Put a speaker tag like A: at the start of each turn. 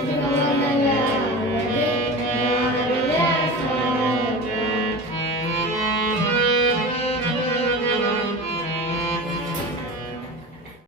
A: glória.